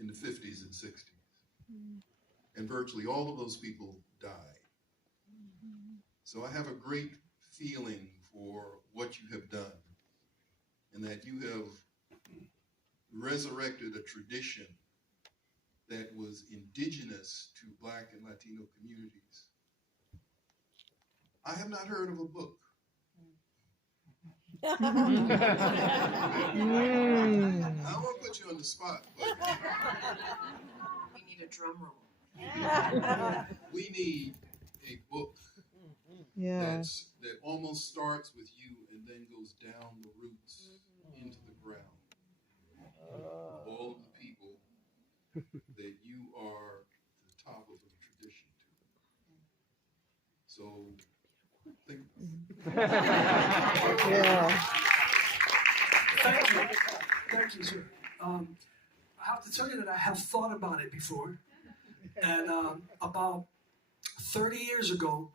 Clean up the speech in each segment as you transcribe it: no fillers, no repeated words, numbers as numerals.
in the 50s and 60s. And virtually all of those people died. So I have a great feeling for what you have done, and that you have resurrected a tradition that was indigenous to Black and Latino communities. I have not heard of a book. I don't want to put you on the spot, but we need a drum roll. We need a book that almost starts with you and then goes down the roots into the ground. All of the people that you are the top of the tradition to. So think. Thank you, sir. I have to tell you that I have thought about it before. And about 30 years ago,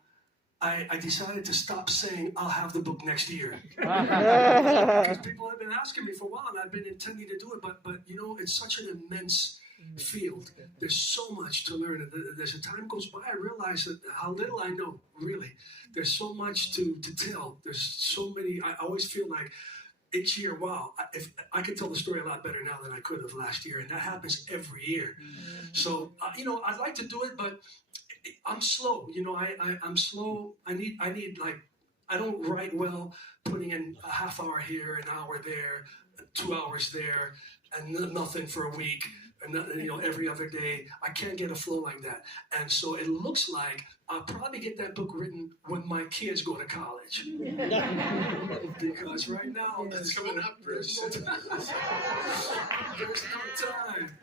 I decided to stop saying I'll have the book next year. Because people have been asking me for a while, and I've been intending to do it, but you know, it's such an immense field. There's so much to learn. As the time goes by, I realize that how little I know, really. There's so much to tell. There's so many. I always feel like each year, wow, if I could tell the story a lot better now than I could have last year, and that happens every year. So, you know, I'd like to do it, but I'm slow. You know, I'm slow. I need like, I don't write well putting in a half hour here, an hour there, 2 hours there, and nothing for a week, and you know, every other day. I can't get a flow like that. And so it looks like I'll probably get that book written when my kids go to college. Because right now, It's coming up, there's no time.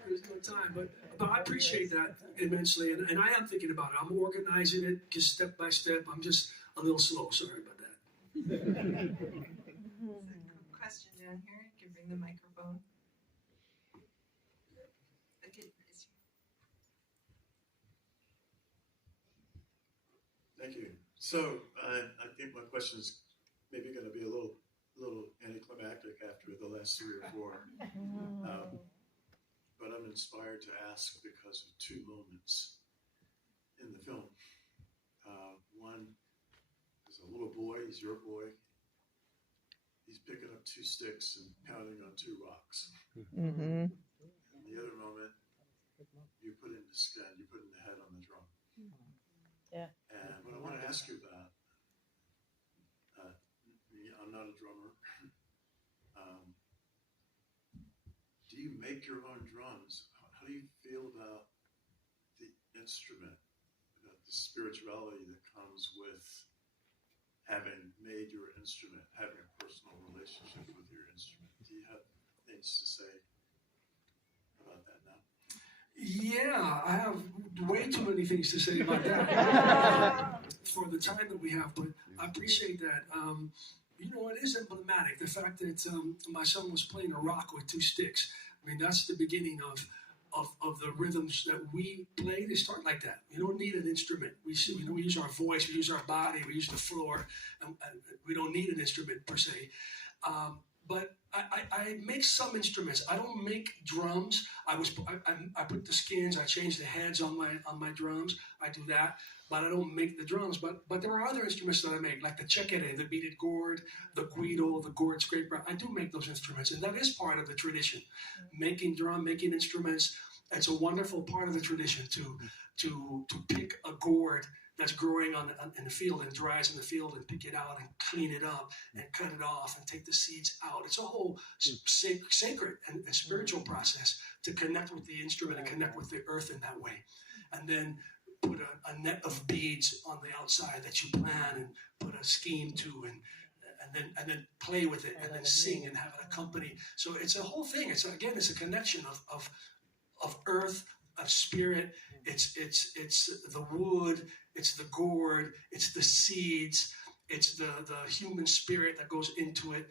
There's no time. But I appreciate that immensely, and I am thinking about it. I'm organizing it just step by step. I'm just a little slow. Sorry about that. Question down here. You can bring the microphone. Thank you. So I think my question is maybe going to be a little anticlimactic after the last 3 or 4. But I'm inspired to ask because of 2 moments in the film. One is a little boy, he's your boy. He's picking up 2 sticks and pounding on 2 rocks. And the other moment, you put in the skin, you put in the head on the drum. Yeah. And what I want to ask you about, I'm not a drummer. Do you make your own drums? How do you feel about the instrument, about the spirituality that comes with having made your instrument, having a personal relationship with your instrument? Do you have things to say about that now? Yeah, I have way too many things to say about that for the time that we have, but I appreciate that. You know, it is emblematic, the fact that my son was playing a rock with 2 sticks. I mean, that's the beginning of the rhythms that we play. They start like that. You don't need an instrument. We use our voice, we use our body, we use the floor, and we don't need an instrument per se. But I make some instruments. I don't make drums. I put the skins. I change the heads on my drums. I do that, but I don't make the drums. But there are other instruments that I make, like the chekere, the beaded gourd, the guido, the gourd scraper. I do make those instruments, and that is part of the tradition. Making instruments. It's a wonderful part of the tradition to pick a gourd that's growing in the field and dries in the field and pick it out and clean it up and cut it off and take the seeds out. It's a whole sacred and spiritual process to connect with the instrument and connect with the earth in that way. And then put a net of beads on the outside that you plan and put a scheme to and then play with it and then sing and have it accompany. So it's a whole thing. It's a connection of earth, of spirit. It's the wood, it's the gourd, it's the seeds, it's the human spirit that goes into it.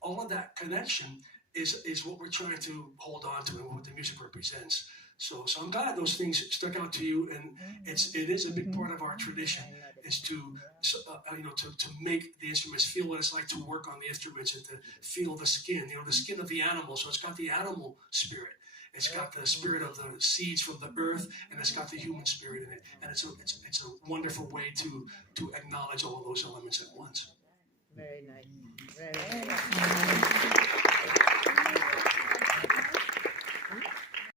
All of that connection is what we're trying to hold on to and what the music represents. So I'm glad those things stuck out to you, and it is a big part of our tradition is to make the instruments, feel what it's like to work on the instruments and to feel the skin of the animal. So it's got the animal spirit. It's got the spirit of the seeds from the earth, and it's got the human spirit in it. And it's a wonderful way to acknowledge all of those elements at once. Very nice. Very nice.